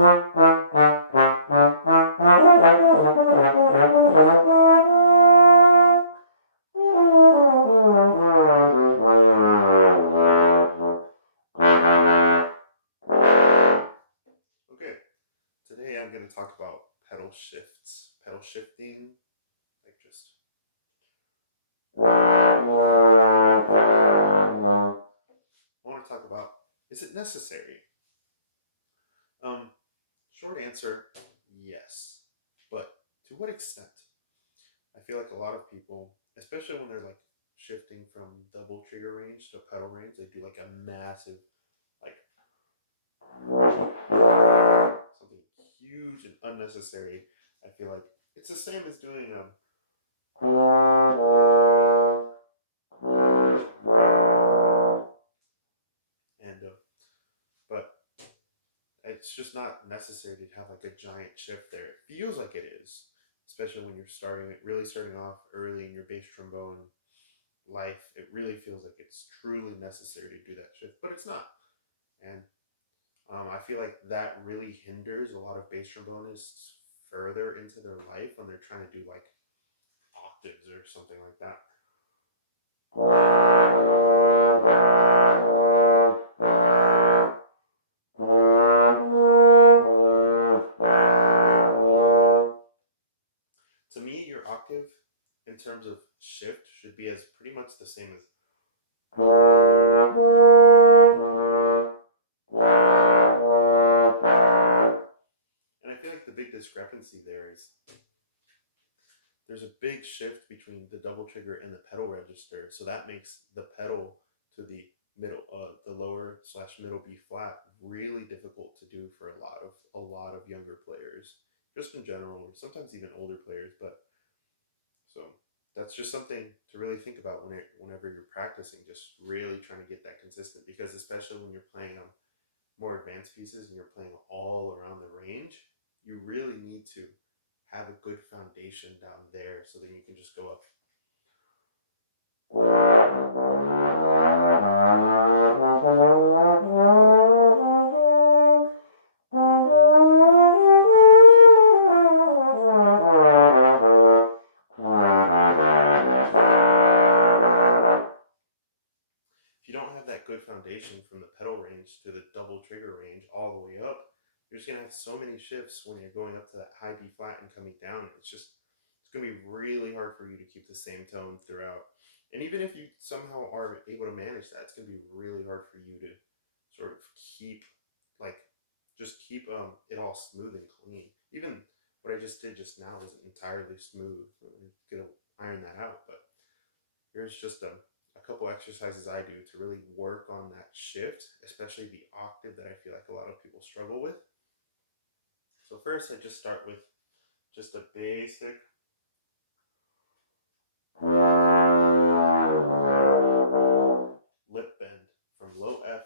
Okay, today I'm going to talk about pedal shifts, pedal shifting, like just. I want to talk about, is it necessary? Um, Short answer, yes. But to what extent? I feel like a lot of people, especially when they're like shifting from double trigger range to pedal range, they do like a massive, like something huge and unnecessary. I feel like it's the same as doing and but it's just not necessary to have like a giant shift there. It feels like it is, especially when you're really starting off early in your bass trombone life. It really feels like it's truly necessary to do that shift, but it's not. And I feel like that really hinders a lot of bass trombonists further into their life when they're trying to do like octaves or something like that. To me, your octave in terms of shift should be as pretty much the same as. And I feel like the big discrepancy there is there's a big shift between the double trigger and the pedal register, so that makes the pedal to the the lower slash middle B flat really difficult to do for a lot of younger players, just in general, or sometimes even older players. But so that's just something to really think about whenever you're practicing, just really trying to get that consistent. Because especially when you're playing on more advanced pieces and you're playing all around the range, you really need to have a good foundation down there so then you can just go up. If you don't have that good foundation from the pedal range to the double trigger range all the way up, you're just gonna have so many shifts when you're going up to that high B flat and coming down. It's gonna be really hard for you to keep the same tone throughout. And even if you somehow are able to manage that, it's gonna be really hard for you to sort of keep like just keep it all smooth and clean. Even what I just did just now wasn't entirely smooth. I'm gonna iron that out, but here's just a couple exercises I do to really work on that shift, especially the octave that I feel like a lot of people struggle with. So first, I just start with just a basic lip bend from low F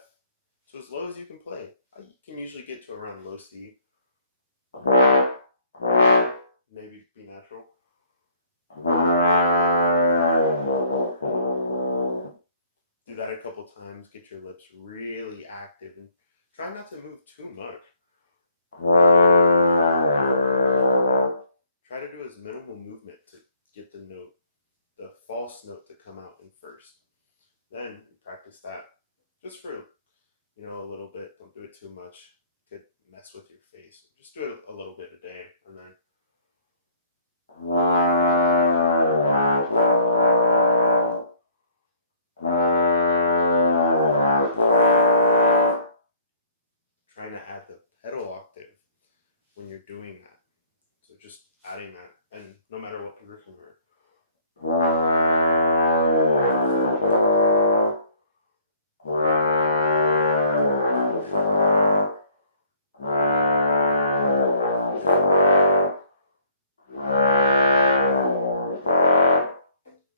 to as low as you can play. You can usually get to around low C, maybe B natural. Do that a couple times, get your lips really active, and try not to move too much. Try to do as minimal movement to get the false note to come out in first. Then you practice that just for a little bit. Don't do it too much. It could mess with your face. Just do it a little bit a day, and then trying to add the pedal octave when you're doing that. So just adding that, and no matter what position you're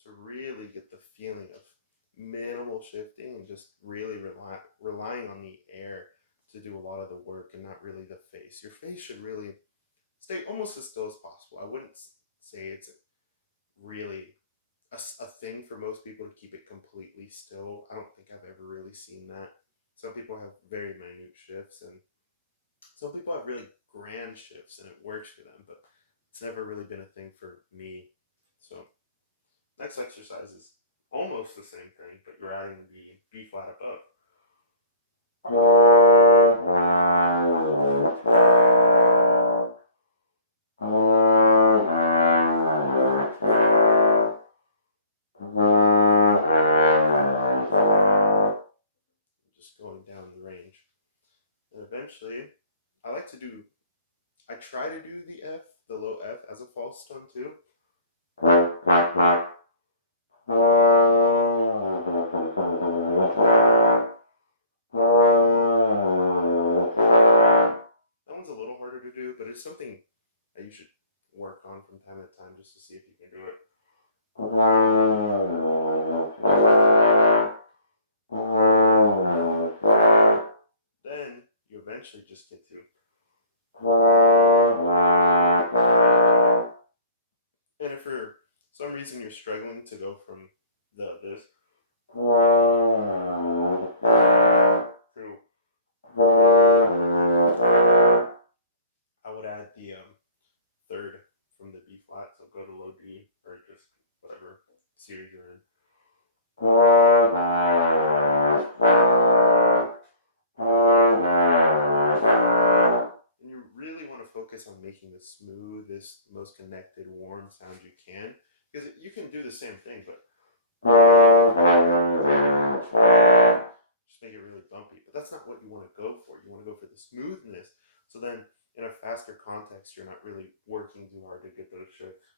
to really get the feeling of minimal shifting and just really relying on the air to do a lot of the work and not really the face. Your face should really stay almost as still as possible. I wouldn't say it's really a thing for most people to keep it completely still. I don't think I've ever really seen that. Some people have very minute shifts, and Some people have really grand shifts and it works for them, but it's never really been a thing for me. So next exercise is almost the same thing, but you're adding the B flat above. Just going down the range. And eventually, I like to do, I try to do the F, the low F, as a false tone too. That one's a little harder to do, but it's something that you should work on from time to time just to see if you can do it. Then you eventually just get to. And if for some reason you're struggling to go from this to, I would add the third from the B flat, so go to low D or just whatever series you're in. And you really want to focus on making the smoothest, most connected, warm sound you can, because you can do the same thing, but just make it really bumpy. But that's not what you want to go for. You want to go for the smoothness. So then, in a faster context, you're not really working too hard to get those shifts.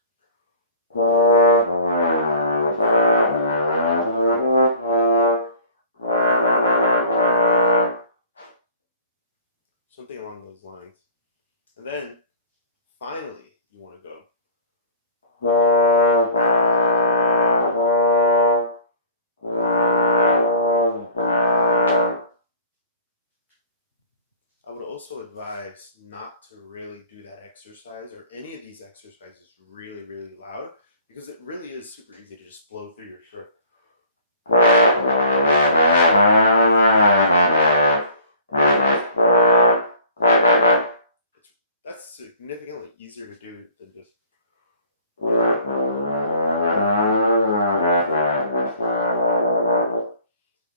Something along those lines. And then, finally, you want to go. I would also advise not to really do that exercise or any of these exercises really, really loud because it really is super easy to just blow through your shirt. That's significantly easier to do than just.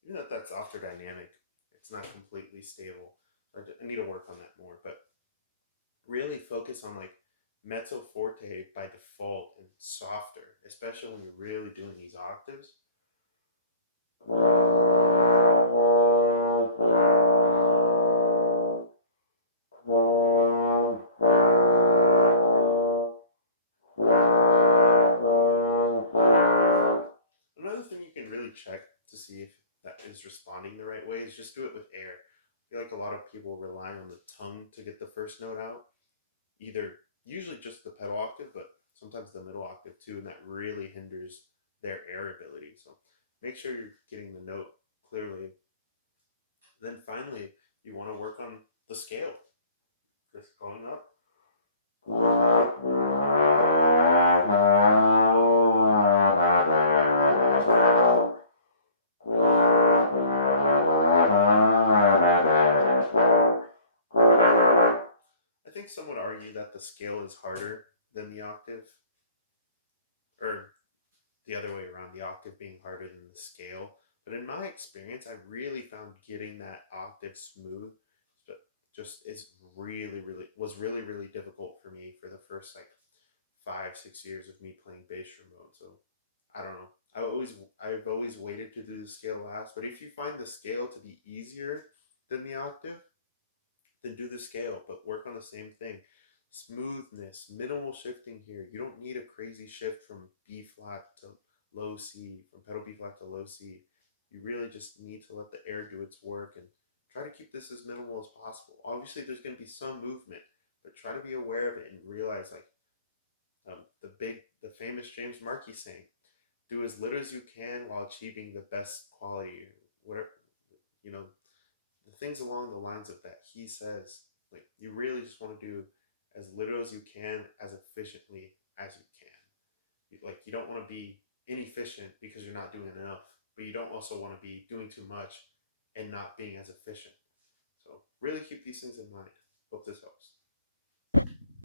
Even if that's after dynamic, it's not completely stable. I need to work on that more, but really focus on like mezzo forte by default and softer, especially when you're really doing these octaves. Another thing you can really check to see if that is responding the right way is just do it with air. I feel like a lot of people rely on the tongue to get the first note out, either usually just the pedal octave, but sometimes the middle octave too, and that really hinders their air ability. So make sure you're getting the note clearly. Then finally, you want to work on the scale, just going up. I think some would argue that the scale is harder than the octave, or the other way around, the octave being harder than the scale. But in my experience, I really found getting that octave smooth just is really difficult for me for the first like 5 6 years of me playing bass trombone. So I don't know. I've always waited to do the scale last, but if you find the scale to be easier than the octave, then do the scale, but work on the same thing. Smoothness, minimal shifting here. You don't need a crazy shift from B flat to low C, from pedal B flat to low C. You really just need to let the air do its work and try to keep this as minimal as possible. Obviously, there's going to be some movement, but try to be aware of it and realize, like the famous James Markey saying, "Do as little as you can while achieving the best quality." Whatever, you know, the things along the lines of that. He says, like, you really just want to do as little as you can, as efficiently as you can. Like, you don't want to be inefficient because you're not doing enough, but you don't also want to be doing too much and not being as efficient. So really keep these things in mind. Hope this helps.